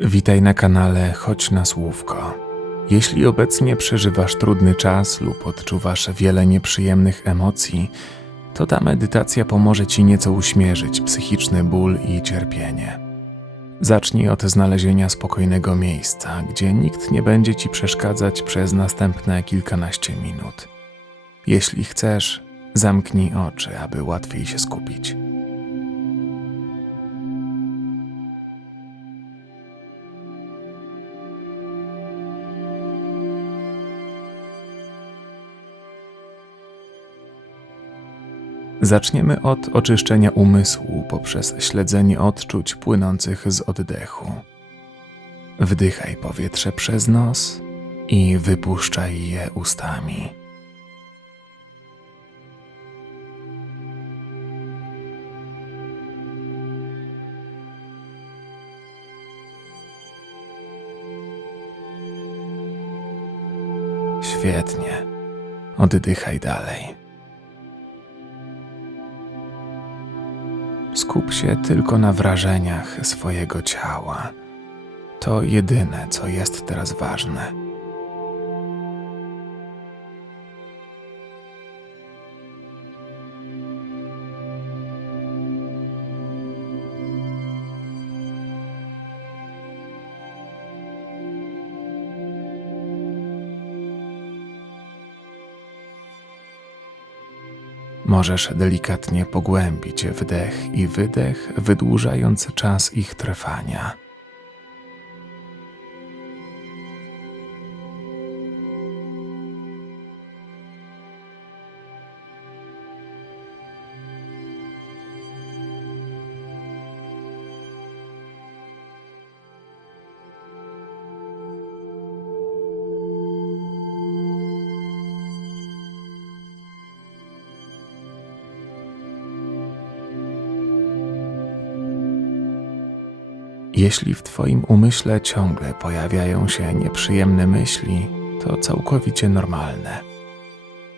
Witaj na kanale Chodź na Słówko. Jeśli obecnie przeżywasz trudny czas lub odczuwasz wiele nieprzyjemnych emocji, to ta medytacja pomoże Ci nieco uśmierzyć psychiczny ból i cierpienie. Zacznij od znalezienia spokojnego miejsca, gdzie nikt nie będzie Ci przeszkadzać przez następne kilkanaście minut. Jeśli chcesz, zamknij oczy, aby łatwiej się skupić. Zaczniemy od oczyszczenia umysłu poprzez śledzenie odczuć płynących z oddechu. Wdychaj powietrze przez nos i wypuszczaj je ustami. Świetnie. Oddychaj dalej. Skup się tylko na wrażeniach swojego ciała. To jedyne, co jest teraz ważne. Możesz delikatnie pogłębić wdech i wydech, wydłużając czas ich trwania. Jeśli w Twoim umyśle ciągle pojawiają się nieprzyjemne myśli, to całkowicie normalne.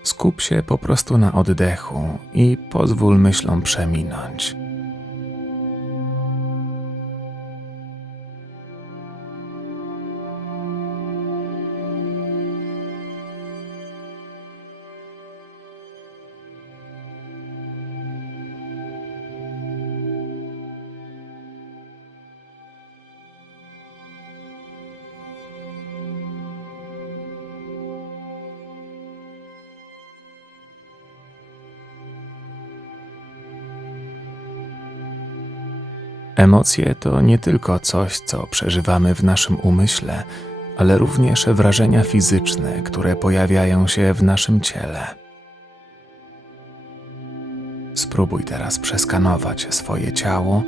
Skup się po prostu na oddechu i pozwól myślom przeminąć. Emocje to nie tylko coś, co przeżywamy w naszym umyśle, ale również wrażenia fizyczne, które pojawiają się w naszym ciele. Spróbuj teraz przeskanować swoje ciało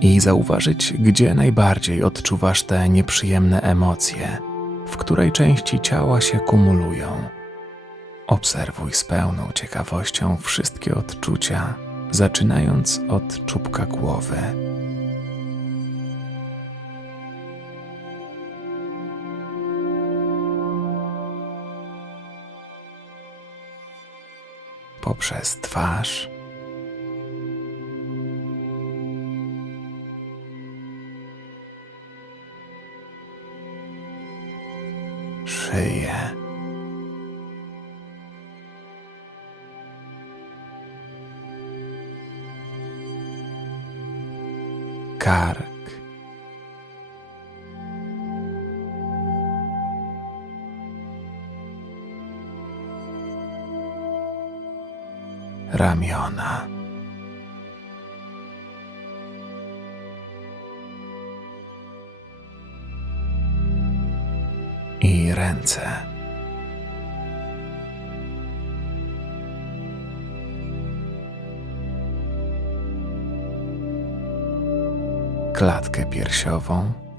i zauważyć, gdzie najbardziej odczuwasz te nieprzyjemne emocje, w której części ciała się kumulują. Obserwuj z pełną ciekawością wszystkie odczucia, zaczynając od czubka głowy. Poprzez twarz. Szyję. Kark. Ramiona. I ręce. Klatkę piersiową.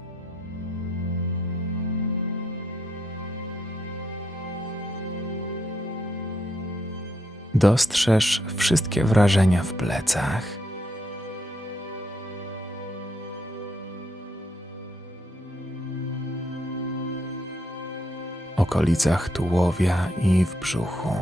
Dostrzeż wszystkie wrażenia w plecach. Okolicach tułowia i w brzuchu.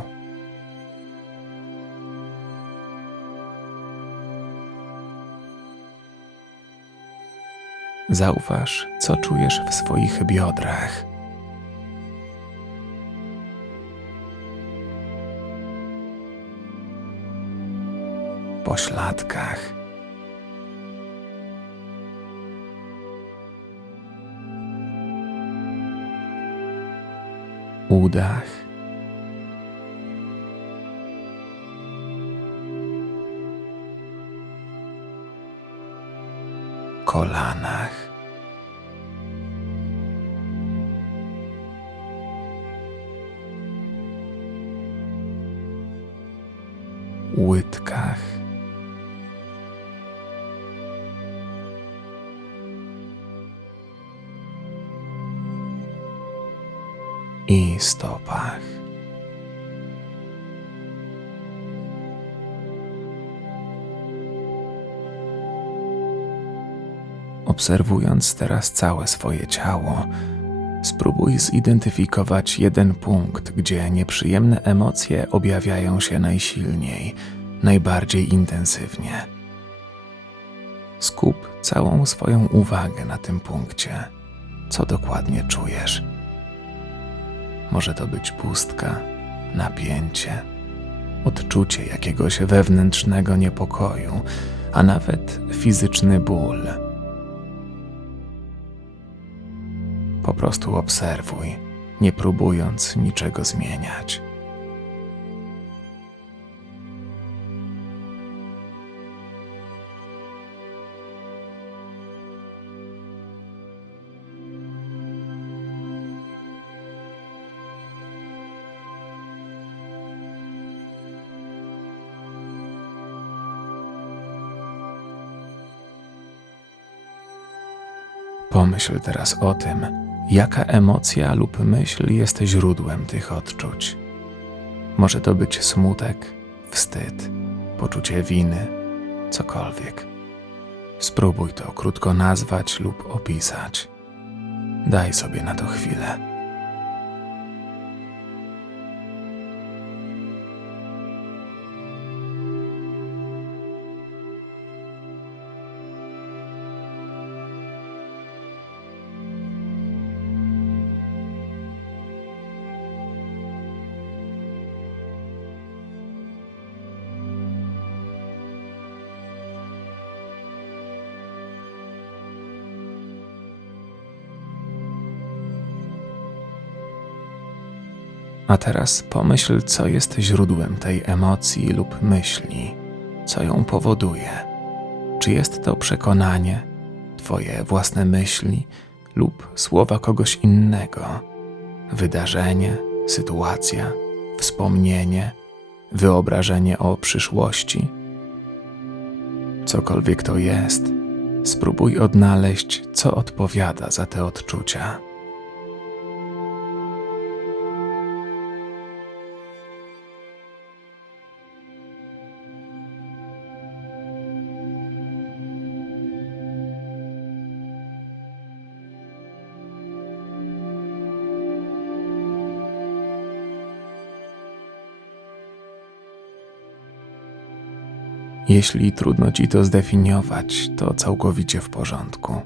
Zauważ, co czujesz w swoich biodrach. Pośladkach. Udach. kolanach. Stopach. Obserwując teraz całe swoje ciało, spróbuj zidentyfikować jeden punkt, gdzie nieprzyjemne emocje objawiają się najsilniej, najbardziej intensywnie. Skup całą swoją uwagę na tym punkcie. Co dokładnie czujesz? Może to być pustka, napięcie, odczucie jakiegoś wewnętrznego niepokoju, a nawet fizyczny ból. Po prostu obserwuj, nie próbując niczego zmieniać. Pomyśl teraz o tym, jaka emocja lub myśl jest źródłem tych odczuć. Może to być smutek, wstyd, poczucie winy, cokolwiek. Spróbuj to krótko nazwać lub opisać. Daj sobie na to chwilę. A teraz pomyśl, co jest źródłem tej emocji lub myśli, co ją powoduje. Czy jest to przekonanie, Twoje własne myśli lub słowa kogoś innego, wydarzenie, sytuacja, wspomnienie, wyobrażenie o przyszłości? Cokolwiek to jest, spróbuj odnaleźć, co odpowiada za te odczucia. Jeśli trudno ci to zdefiniować, to całkowicie w porządku.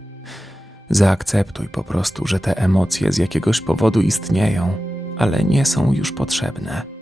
Zaakceptuj po prostu, że te emocje z jakiegoś powodu istnieją, ale nie są już potrzebne.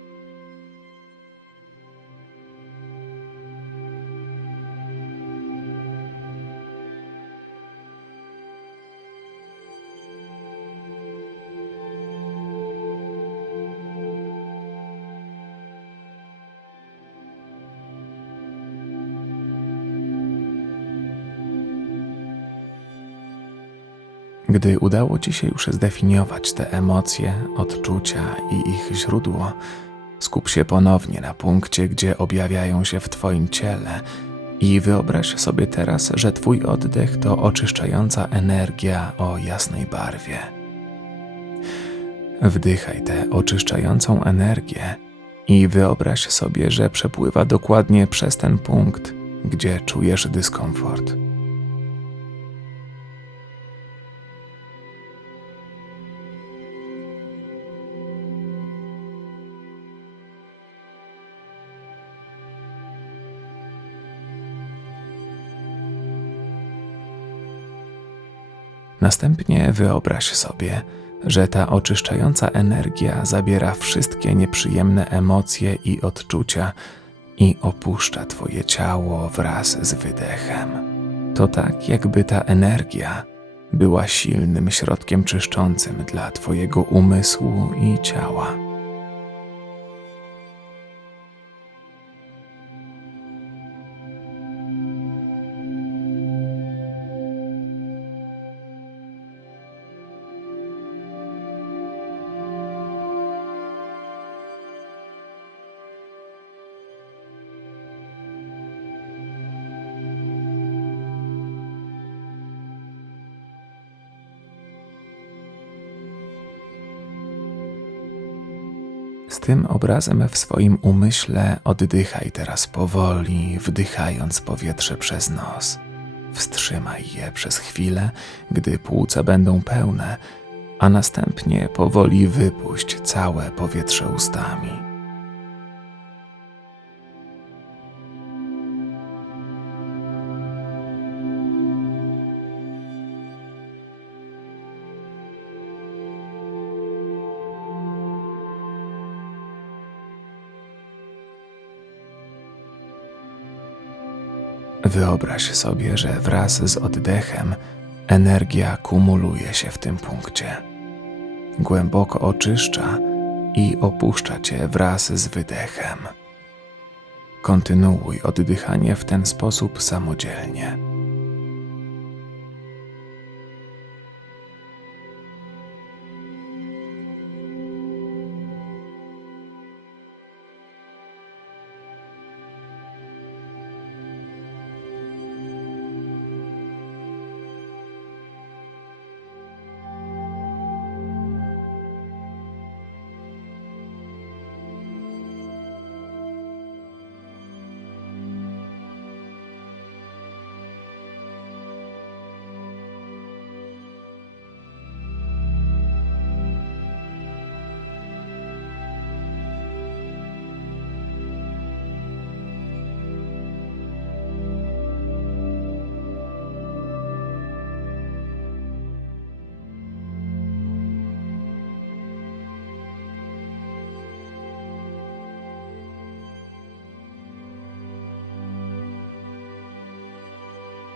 Gdy udało ci się już zdefiniować te emocje, odczucia i ich źródło, skup się ponownie na punkcie, gdzie objawiają się w Twoim ciele i wyobraź sobie teraz, że Twój oddech to oczyszczająca energia o jasnej barwie. Wdychaj tę oczyszczającą energię i wyobraź sobie, że przepływa dokładnie przez ten punkt, gdzie czujesz dyskomfort. Następnie wyobraź sobie, że ta oczyszczająca energia zabiera wszystkie nieprzyjemne emocje i odczucia i opuszcza Twoje ciało wraz z wydechem. To tak, jakby ta energia była silnym środkiem czyszczącym dla Twojego umysłu i ciała. Z tym obrazem w swoim umyśle oddychaj teraz powoli, wdychając powietrze przez nos. Wstrzymaj je przez chwilę, gdy płuca będą pełne, a następnie powoli wypuść całe powietrze ustami. Wyobraź sobie, że wraz z oddechem energia kumuluje się w tym punkcie. Głęboko oczyszcza i opuszcza cię wraz z wydechem. Kontynuuj oddychanie w ten sposób samodzielnie.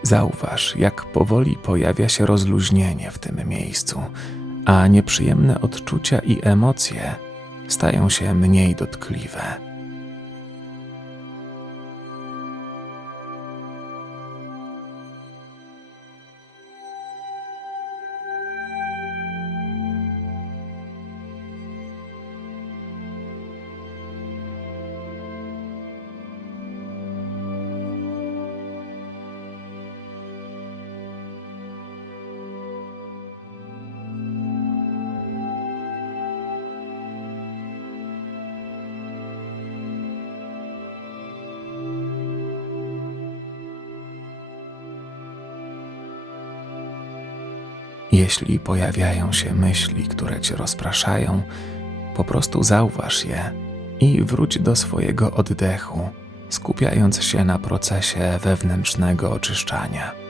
Zauważ, jak powoli pojawia się rozluźnienie w tym miejscu, a nieprzyjemne odczucia i emocje stają się mniej dotkliwe. Jeśli pojawiają się myśli, które cię rozpraszają, po prostu zauważ je i wróć do swojego oddechu, skupiając się na procesie wewnętrznego oczyszczania.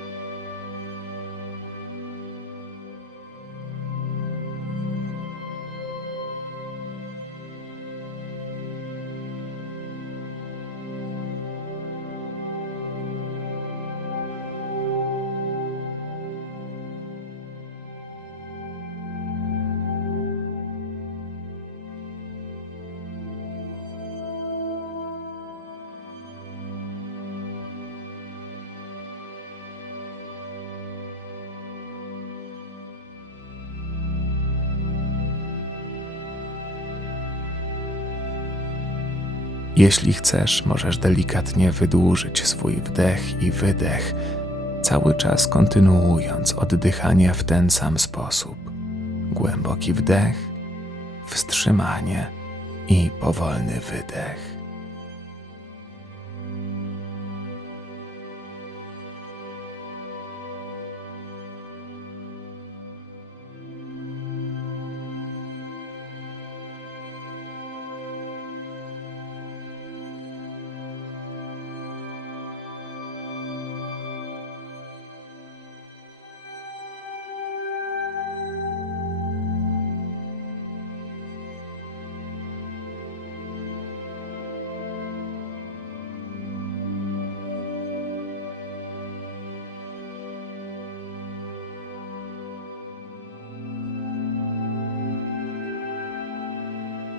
Jeśli chcesz, możesz delikatnie wydłużyć swój wdech i wydech, cały czas kontynuując oddychanie w ten sam sposób. Głęboki wdech, wstrzymanie i powolny wydech.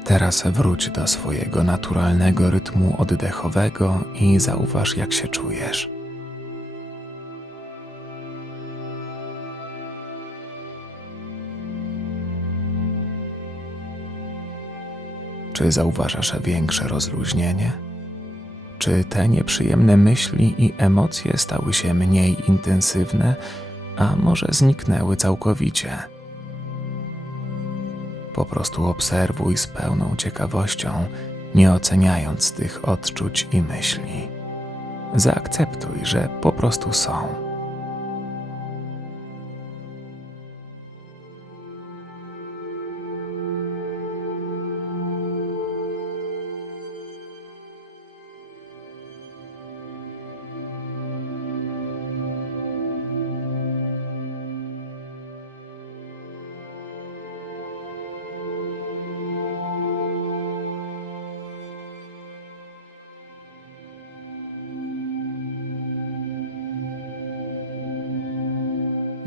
Teraz wróć do swojego naturalnego rytmu oddechowego i zauważ, jak się czujesz. Czy zauważasz większe rozluźnienie? Czy te nieprzyjemne myśli i emocje stały się mniej intensywne, a może zniknęły całkowicie? Po prostu obserwuj z pełną ciekawością, nie oceniając tych odczuć i myśli. Zaakceptuj, że po prostu są.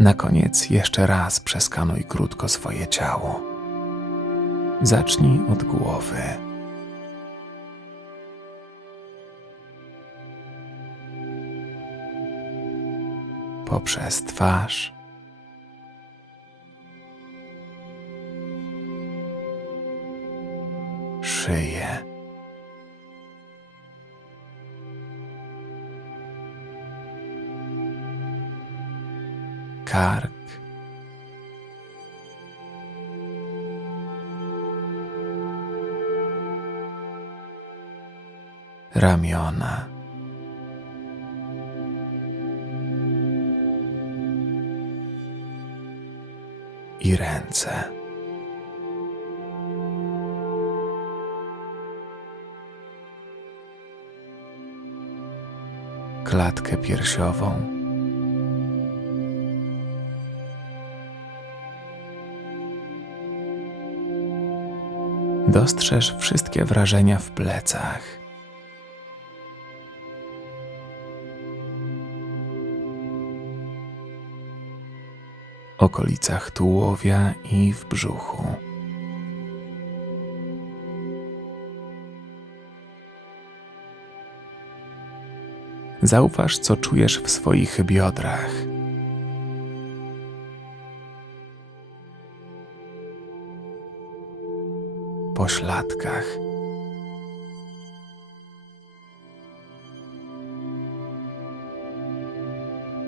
Na koniec jeszcze raz przeskanuj krótko swoje ciało. Zacznij od głowy. Poprzez twarz. Szyję. Kark. Ramiona. I ręce. Klatkę piersiową. Dostrzeż wszystkie wrażenia w plecach. okolicach tułowia i w brzuchu. Zauważ, co czujesz w swoich biodrach. Pośladkach.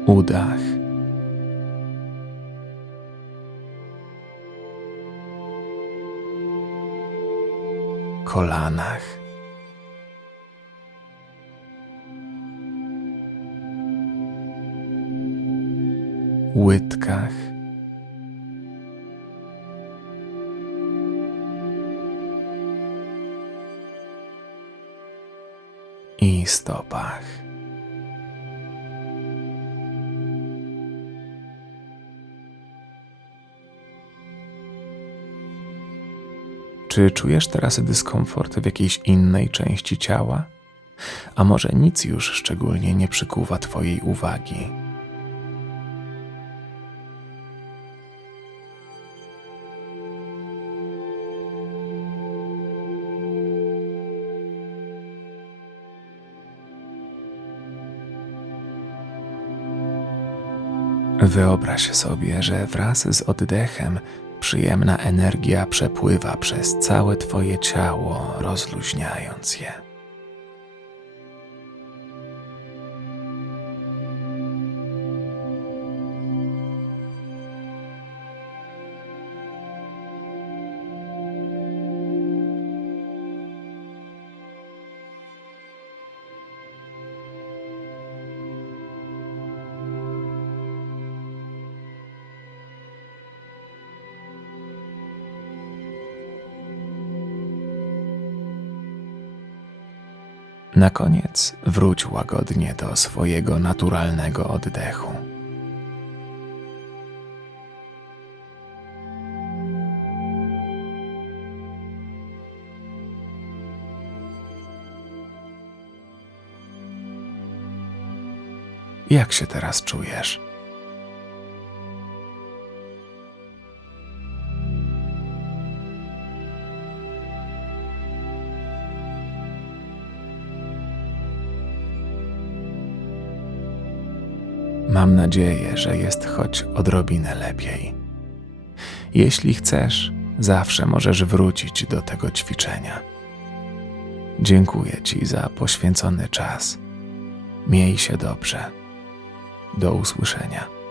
Udach. Kolanach. Łydkach. I stopach. Czy czujesz teraz dyskomfort w jakiejś innej części ciała? A może nic już szczególnie nie przykuwa Twojej uwagi? Wyobraź sobie, że wraz z oddechem przyjemna energia przepływa przez całe Twoje ciało, rozluźniając je. Na koniec wróć łagodnie do swojego naturalnego oddechu. Jak się teraz czujesz? Mam nadzieję, że jest choć odrobinę lepiej. Jeśli chcesz, zawsze możesz wrócić do tego ćwiczenia. Dziękuję Ci za poświęcony czas. Miej się dobrze. Do usłyszenia.